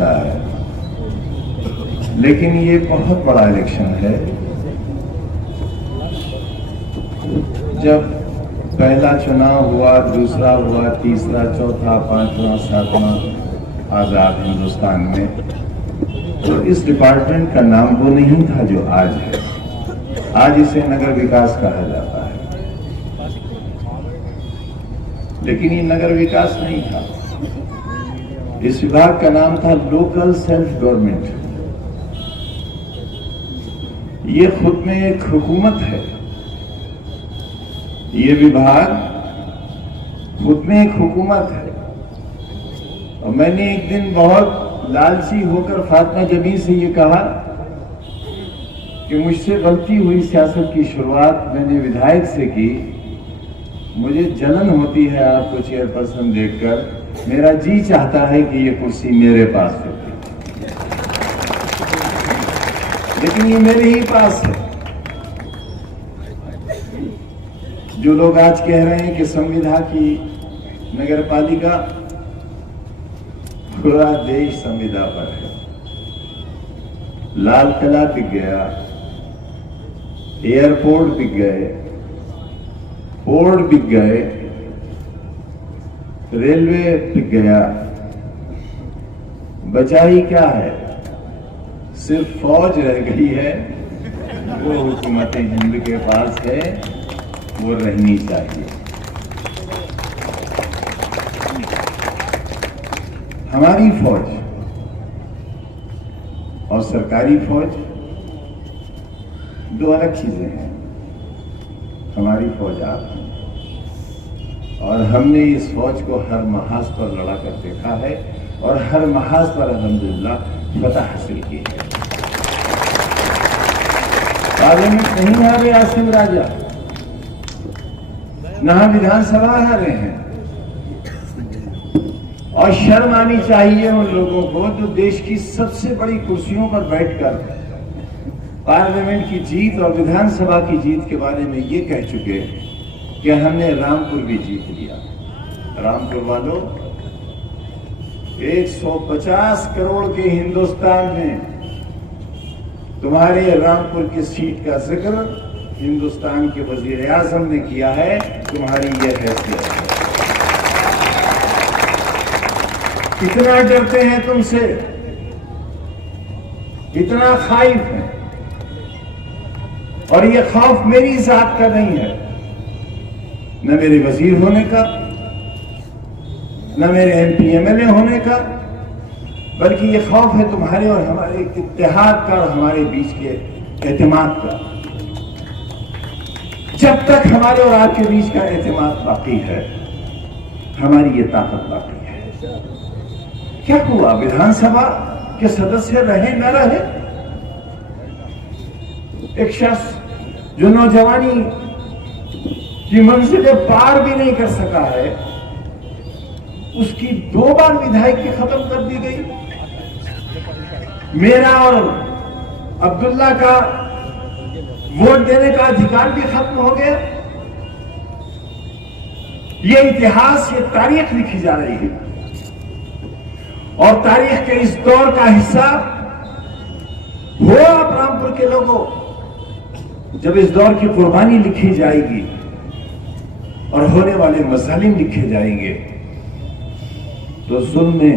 जाता है, लेकिन ये बहुत बड़ा इलेक्शन है। जब पहला चुनाव हुआ, दूसरा हुआ, तीसरा, चौथा, पांचवा, सातवां आजाद हिंदुस्तान में, तो इस डिपार्टमेंट का नाम वो नहीं था जो आज है। आज इसे नगर विकास कहा जाता है, लेकिन ये नगर विकास नहीं था। इस विभाग का नाम था लोकल सेल्फ गवर्नमेंट। ये खुद में एक हुकूमत है। ये विभाग खुद में एक हुकूमत है। और मैंने एक दिन बहुत लालची होकर फातिमा जबी से ये कहा कि मुझसे गलती हुई, सियासत की शुरुआत मैंने विधायक से की, मुझे जलन होती है आपको चेयरपर्सन देखकर, मेरा जी चाहता है कि ये कुर्सी मेरे पास होती, लेकिन ये मेरे ही पास है। जो लोग आज कह रहे हैं कि संविदा की नगरपालिका, पूरा देश संविदा पर है। लाल किला बिक गया, एयरपोर्ट बिक गए, पोर्ट बिक गए, रेलवे बिक गया, बचा ही क्या है? सिर्फ फौज रह गई है। वो हुकूमत हिंद के पास है, वो रहनी चाहिए। हमारी फौज और सरकारी फौज दो अलग चीजें हैं। हमारी फौज आप हैं, और हमने इस फौज को हर महाज पर लड़ा कर देखा है, और हर महाज पर अल्हम्दुलिल्लाह फतह हासिल की है। पार्लियामेंट नहीं हारे आसिम राजा, न विधानसभा हारे हैं। और शर्म आनी चाहिए उन लोगों को जो देश की सबसे बड़ी कुर्सियों पर बैठकर पार्लियामेंट की जीत और विधानसभा की जीत के बारे में ये कह चुके कि हमने रामपुर भी जीत लिया। रामपुर वालों, 150 करोड़ के हिंदुस्तान में तुम्हारे रामपुर की सीट का जिक्र हिंदुस्तान के वजीर आजम ने किया है। तुम्हारी यह हैसियत है। कितना डरते हैं तुमसे, इतना खाइफ है। और ये खौफ मेरी जात का नहीं है, न मेरे वजीर होने का, न मेरे एमपी एमएलए होने का, बल्कि ये खौफ है तुम्हारे और हमारे इत्तेहाद का और हमारे बीच के एतमाद का। जब तक हमारे और आपके बीच का एतमाद बाकी है, हमारी ये ताकत बाकी है। क्या हुआ? विधानसभा के सदस्य रहे न रहे, एक शख्स जो नौजवानी की मंजिलें पार भी नहीं कर सका है, उसकी 2 बार विधायकी खत्म कर दी गई। मेरा और अब्दुल्ला का वोट देने का अधिकार भी खत्म हो गया। ये इतिहास, ये तारीख लिखी जा रही है, और तारीख के इस दौर का हिस्सा हो आप रामपुर के लोगों। जब इस दौर की कुर्बानी लिखी जाएगी और होने वाले मसालिम लिखे जाएंगे, तो जुल्म में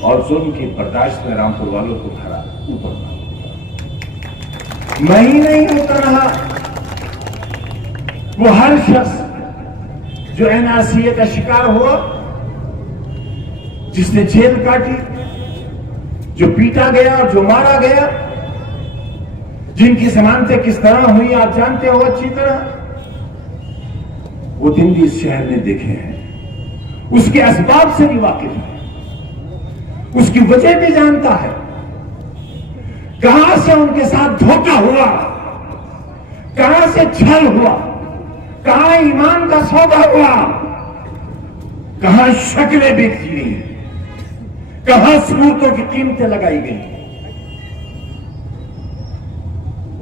और जुल्म की बर्दाश्त में रामपुर वालों को खड़ा ऊपर मैं ही नहीं उतर रहा, वो हर शख्स जो एनआरसी का शिकार हुआ, जिसने जेल काटी, जो पीटा गया और जो मारा गया, जिनकी जमानतें किस तरह हुई आप जानते हो अच्छी तरह। वो दिन भी इस शहर ने देखे हैं, उसके असबाब से भी वाकिफ है, उसकी वजह भी जानता है। कहां से उनके साथ धोखा हुआ, कहां से छल हुआ, कहां ईमान का सौदा हुआ, कहां शक्लें बेची गई, कहां सूरतों की कीमतें लगाई गई।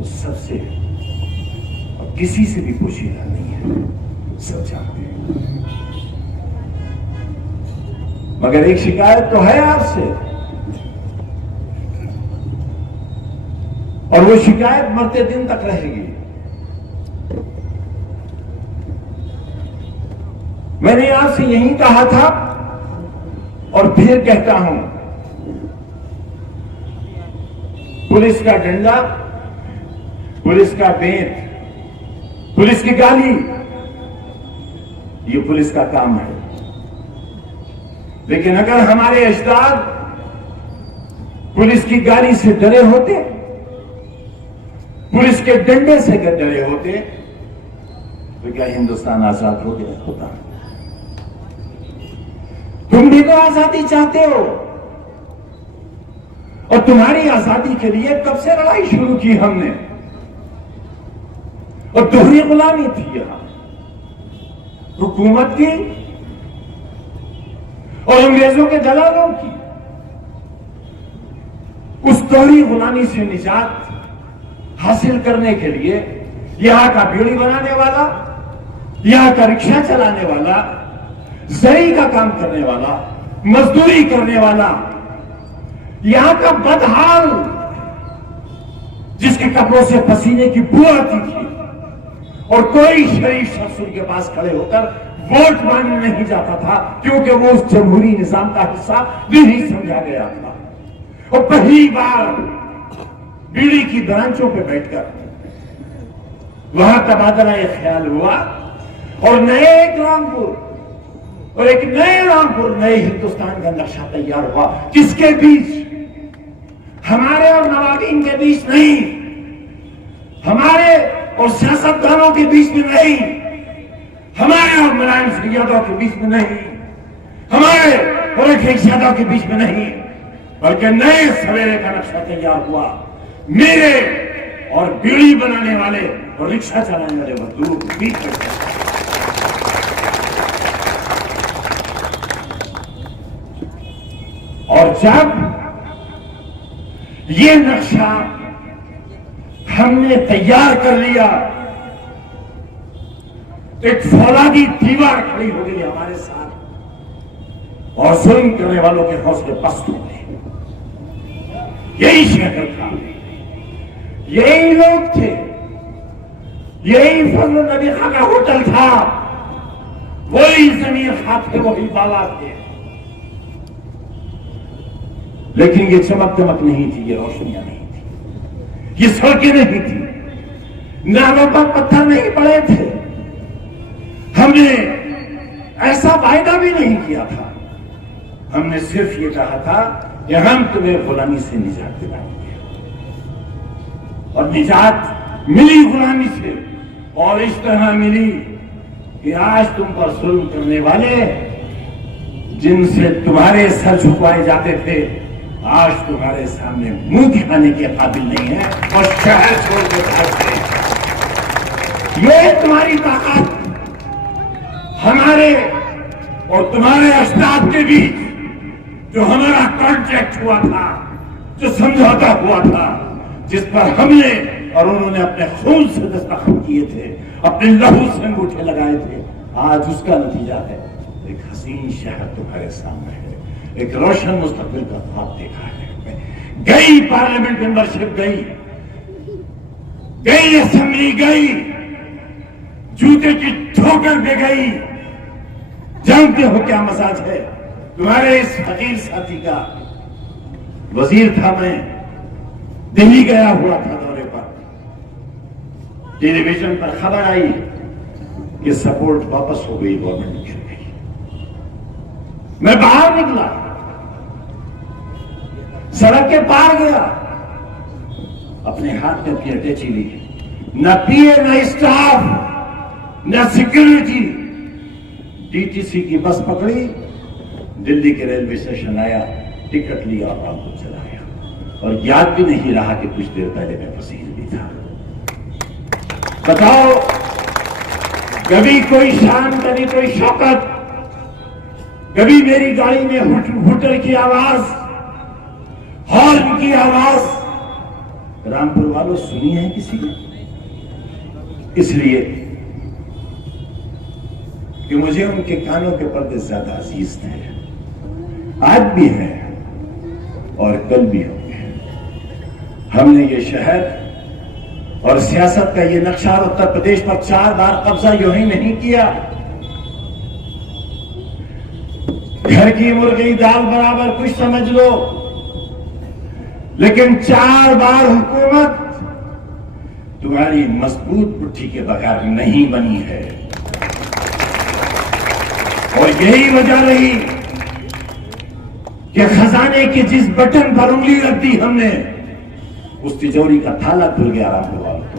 उस सबसे और किसी से भी पोशीदा नहीं है, सब जानते हैं। मगर एक शिकायत तो है आपसे, और वो शिकायत मरते दिन तक रहेगी। मैंने आपसे यही कहा था और फिर कहता हूं, पुलिस का डंडा, पुलिस का बेंत, पुलिस की गाली, ये पुलिस का काम है। लेकिन अगर हमारे अजदाद पुलिस की गाली से डरे होते, पुलिस के डंडे से डरे होते, तो क्या हिंदुस्तान आजाद हो गया होता? तुम भी तो आजादी चाहते हो, और तुम्हारी आजादी के लिए कब से लड़ाई शुरू की हमने, और दोहरी गुलामी थी यहां हुकूमत की और अंग्रेजों के दलालों की। उस दोहरी गुलामी से निजात हासिल करने के लिए यहां का बीड़ी बनाने वाला, यहां का रिक्शा चलाने वाला, जरी का काम करने वाला, मजदूरी करने वाला, यहां का बदहाल जिसके कपड़ों से पसीने की बू आती थी और कोई शरीफ शख्स उनके पास खड़े होकर वोट मांगने नहीं जाता था, क्योंकि वो उस जमहूरी निजाम का हिस्सा नहीं समझा गया था। और पहली बार बीड़ी की ब्रांचों पे बैठकर वहां तबादला ख्याल हुआ और नए एक रामपुर और एक नए रामपुर, नए हिंदुस्तान का नक्शा तैयार हुआ। किसके बीच? हमारे और नवाबीन के बीच नहीं, हमारे और सियासतदानों के बीच में नहीं, हमारे और मुलायम सिंह यादव के बीच में नहीं, हमारे और अखिलेश यादव के बीच में नहीं, बल्कि नए सवेरे का नक्शा तैयार हुआ मेरे और बीड़ी बनाने वाले और रिक्शा चलाने वाले मजदूरों के बीच में। और जब ये नक्शा हमने तैयार कर लिया, एक फौलादी दीवार खड़ी हो गई हमारे साथ और जुल्म करने वालों के हौसले पस्त हो गए। यही शहर था, यही लोग थे, यही फजल नबी खां का होटल था, वही जमीर खां थे, वही बाला थे। लेकिन ये चमक दमक नहीं थी, ये रोशनियां नहीं थी, ये सड़कें नहीं थी, नालों पर पत्थर नहीं पड़े थे। हमने ऐसा वायदा भी नहीं किया था, हमने सिर्फ ये कहा था कि हम तुम्हें गुलामी से निजात दिलाएंगे। और निजात मिली गुलामी से, और इस तरह मिली कि आज तुम पर जुल्म करने वाले, जिनसे तुम्हारे सर झुकवाए जाते थे, आज तुम्हारे सामने मुंह दिखाने के काबिल नहीं है और शहर छोड़ के भाग गए। ये तुम्हारी ताकत हमारे और तुम्हारे अजदाद के बीच जो हमारा कॉन्ट्रैक्ट हुआ था, जो समझौता हुआ था, जिस पर हमने और उन्होंने अपने खून से दस्तखत किए थे, अपने लहू से अंगूठे लगाए थे, आज उसका नतीजा है एक हसीन शहर तुम्हारे सामने है, एक रोशन मुस्तकबिल का ख्वाब देखा है। गई पार्लियामेंट मेंबरशिप, गई असेंबली, गई जूते की ठोकर दे गई। जानते हो क्या मजाज है तुम्हारे इस फकीर साथी का? वजीर था मैं, दिल्ली गया हुआ था दौरे पर, टेलीविजन पर खबर आई कि सपोर्ट वापस हो गई, गवर्नमेंट गिर गई। मैं बाहर निकला, सड़क के पार गया, अपने हाथ में अपनी अटैची ली, न पीए न स्टाफ न सिक्योरिटी, डीटीसी की बस पकड़ी, दिल्ली के रेलवे स्टेशन आया, टिकट लिया और रामपुर चला गया। और याद भी नहीं रहा कि कुछ देर पहले मैं वजीर भी था। बताओ, कभी कोई शान, कभी कोई शौकत, कभी मेरी गाड़ी में हुटर की आवाज, हॉर्न की आवाज रामपुर वालों सुनी है किसी ने? इसलिए कि मुझे उनके कानों के पर्दे ज्यादा अजीज थे, आज भी हैं और कल भी होंगे। हमने ये शहर और सियासत का ये नक्शा उत्तर प्रदेश पर 4 बार कब्जा यूं ही नहीं किया। घर की मुर्गी दाल बराबर कुछ समझ लो, लेकिन 4 बार हुकूमत तुम्हारी मजबूत पुट्ठी के बगैर नहीं बनी है। और यही वजह रही कि खजाने के जिस बटन पर उंगली रख दी हमने, उस तिजोरी का ताला खुल गया रामपुर वालों को।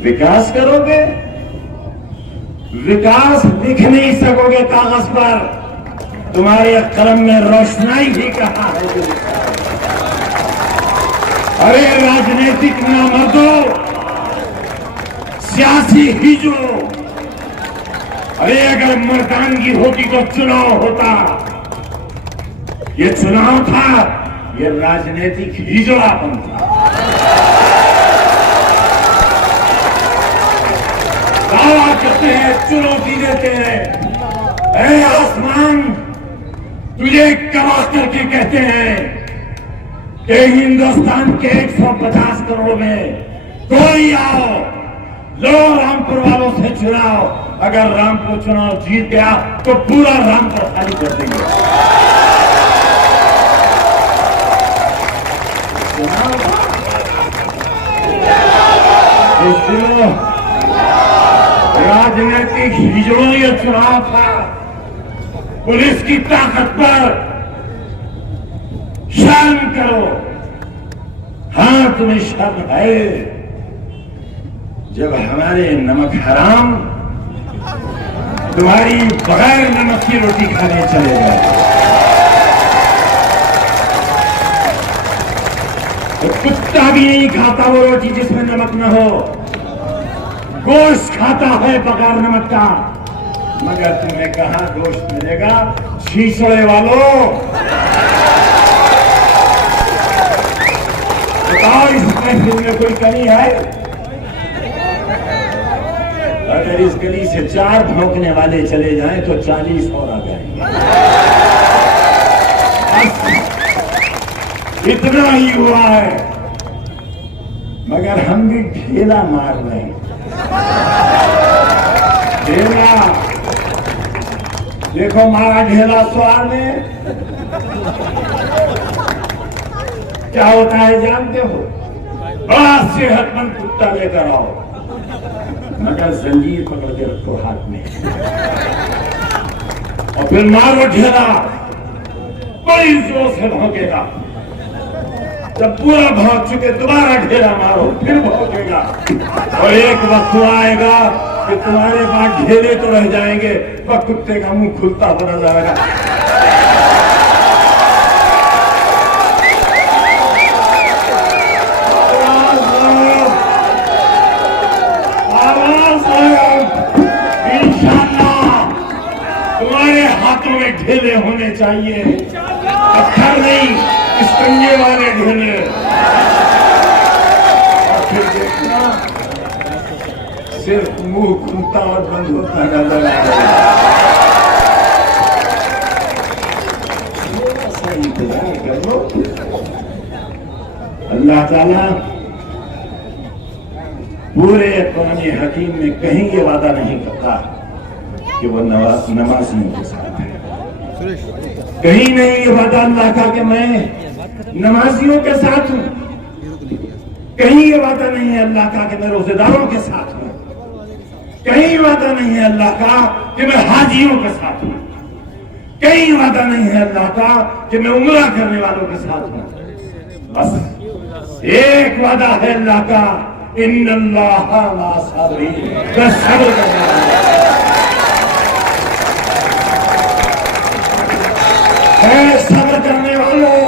विकास करोगे, विकास लिख नहीं सकोगे कागज पर, तुम्हारे कलम में रोशनाई भी कहां है। अरे राजनीतिक नामर्दों, सियासी हिजो, अरे अगर मर्दानगी होती तो चुनाव होता। ये चुनाव था, ये राजनीतिक हिजड़ापन था। दावा करते हैं, चुनौती देते हैं, ऐ आसमान तुझे कमा करके कहते हैं कि हिंदुस्तान के 150 करोड़ में कोई आओ, लो रामपुर वालों से चुनाव। अगर रामपुर चुनाव जीत गया तो पूरा रामपुर खाली कर देंगे। राजनीतिक हिजड़ों ये चुनाव था। पुलिस की ताकत पर शर्म करो। हाँ, तुम्हें शर्म है जब हमारे नमक हराम तुम्हारी बगैर नमक की रोटी खाने चले गए। तो कुत्ता भी नहीं खाता वो रोटी जिसमें नमक न हो। गोश्त खाता है बगैर नमक का, मगर तुम्हें कहां गोश्त मिलेगा छीछड़े वालों। बताओ, इस महफिल में कोई कमी है? अगर इस गली से 4 भौंकने वाले चले जाएं तो 40 और आ जाएंगे। इतना ही हुआ है, मगर हम भी ढेला मार रहे हैं। ढेला देखो, मारा ढेला स्वार में क्या होता है जानते हो? बड़ा सेहतमंद कुत्ता लेकर आओ, मगर जंजीर पकड़ के रखो हाथ में, और फिर मारो ढेला, बड़ी जोर से भौंकेगा। जब पूरा भौंक चुके दोबारा ढेला मारो, फिर भौंकेगा। और एक वक्त आएगा कि तुम्हारे पास ढेले तो रह जाएंगे, वह कुत्ते का मुंह खुलता हुआ नजर आएगा। ढेले होने चाहिए, पत्थर नहीं, इस्कंजे वाले ढेले। और फिर देखना, सिर्फ मुंह खुलता और बंद होता नजर आएगा। इंतजार कर लो। अल्लाह ताला पूरे कुरान हकीम में कहीं ये वादा नहीं करता कि वो नमाजियों के साथ है। कहीं नहीं ये वादा अल्लाह का कि मैं नमाजियों के साथ हूं। कहीं ये वादा नहीं है अल्लाह का कि मैं रोजेदारों के साथ हूं। कहीं वादा नहीं है अल्लाह का कि मैं हाजियों के साथ हूं। कहीं वादा नहीं है अल्लाह का कि मैं उम्रा करने वालों के साथ हूं। बस एक वादा है अल्लाह का, इन्नल्लाह मा साबिरीन, सब्र करने वाले है। सब्र करने वालों,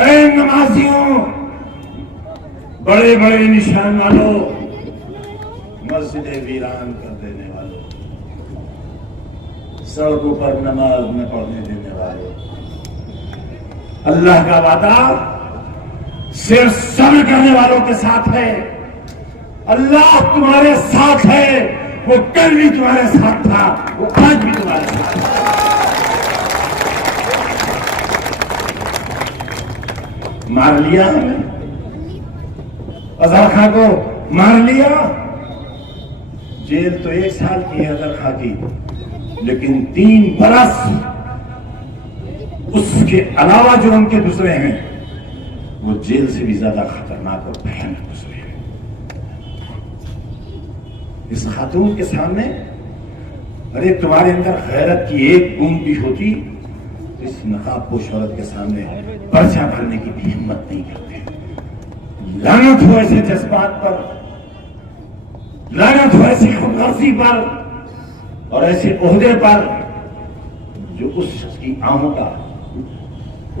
ऐ नमाजियों, बड़े बड़े निशान वालों, मस्जिदें वीरान कर देने वालों, सड़कों पर नमाज न पढ़ने देने वालों, अल्लाह का वादा सिर्फ सब्र करने वालों के साथ है। अल्लाह तुम्हारे साथ है। वो कल भी तुम्हारे साथ था, वो आज भी तुम्हारे साथ है। मार लिया हमें, अजहर खां को मार लिया। जेल तो 1 साल की है अजहर खां की, लेकिन 3 बरस उसके अलावा जो उनके गुजरे हैं वो जेल से भी ज्यादा खतरनाक और भयानक गुजरे हैं। इस खातून के सामने, अरे तुम्हारे अंदर गैरत की एक बूंद भी होती तो इस नकाबपोश औरत के सामने पर्चा भरने की भी हिम्मत नहीं करते। लानत हो ऐसे जज्बात पर, लानत हो ऐसी खुदगर्जी पर और ऐसे ओहदे पर जो उस शख्स की आहों का,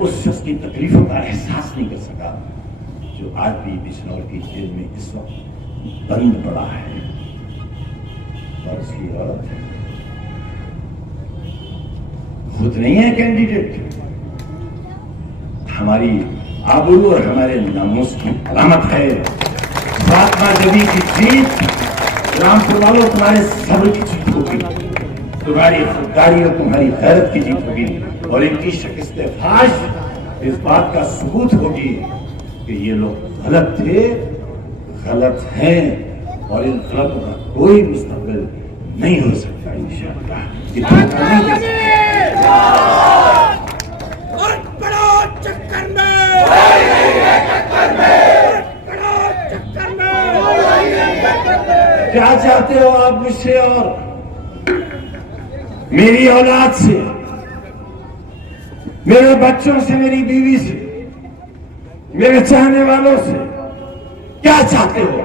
उस शख्स की तकलीफों का एहसास नहीं कर सका, जो आज भी बिजनौर की जेल में इस वक्त बंद पड़ा है। और उसकी औरत खुद नहीं है कैंडिडेट, हमारी आबरू और हमारे नामूस की अलामत है। फातिमा जबी की जीत, रामपुर वालों तुम्हारे सब्र की जीत होगी, तुम्हारी खुददारी और तुम्हारी गैरत की जीत होगी, और इनकी शिकस्त-ए-फाश इस बात का सबूत होगी कि ये लोग गलत थे, गलत हैं, और इन गलतों का कोई मुस्तकबिल नहीं हो सकता इंशाअल्लाह। क्या चाहते हो आप मुझसे और मेरी औलाद से, मेरे बच्चों से, मेरी बीवी से, मेरे चाहने वालों से? क्या चाहते हो?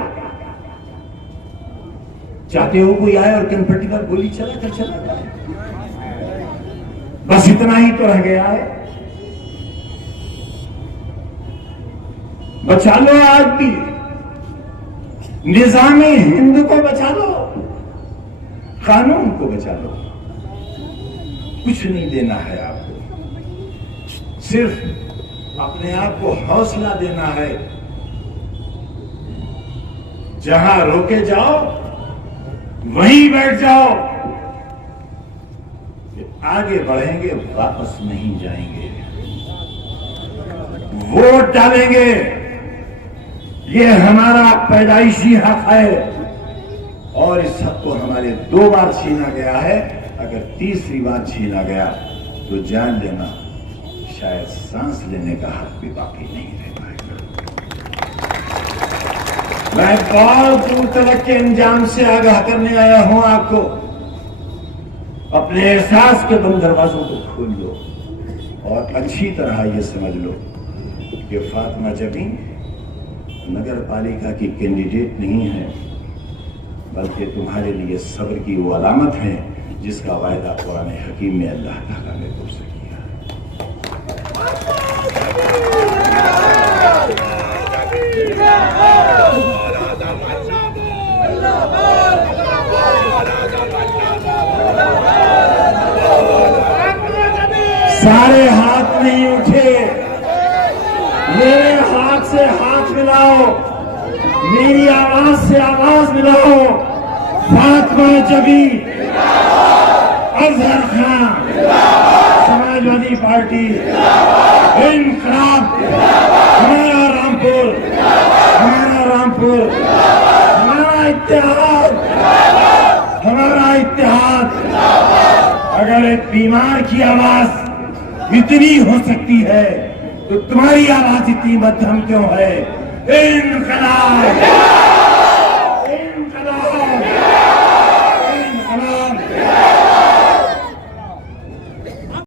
चाहते हो कोई आए और कनपट्टी पर गोली चला कर चला जाए? बस इतना ही तो रह गया है। बचा लो आज भी, निजामी हिंद को बचा लो, कानून को बचा लो। कुछ नहीं देना है आपको, सिर्फ अपने आप को हौसला देना है। जहां रोके जाओ वहीं बैठ जाओ, आगे बढ़ेंगे, वापस नहीं जाएंगे। वोट डालेंगे, ये हमारा पैदाइशी हक है, और इस हक को हमारे 2 बार छीना गया है। अगर तीसरी बार छीना गया तो जान लेना शायद सांस लेने का हक भी बाकी नहीं रह पाएगा। मैं बहुत दूर तक के अंजाम से आगाह करने आया हूं आपको। अपने एहसास के बंद दरवाजों को खोल लो और अच्छी तरह ये समझ लो कि फातिमा जबी नगर पालिका की कैंडिडेट नहीं है, बल्कि तुम्हारे लिए सब्र की वो अलामत है जिसका वायदा कुरान हकीम में अल्लाह ताला ने तुमसे किया सारे हाथ नहीं उठे, मेरे हाथ से हाथ मिलाओ, मेरी आवाज से आवाज मिलाओ। फातिमा जबी, अजहर खां, समाजवादी पार्टी, इंकलाब, हमारा रामपुर, हमारा रामपुर, हमारा इत्तेहाद, हमारा इत्तेहाद। अगर एक बीमार की आवाज इतनी हो सकती है तो तुम्हारी आवाज इतनी मध्यम क्यों है? इंकलाब।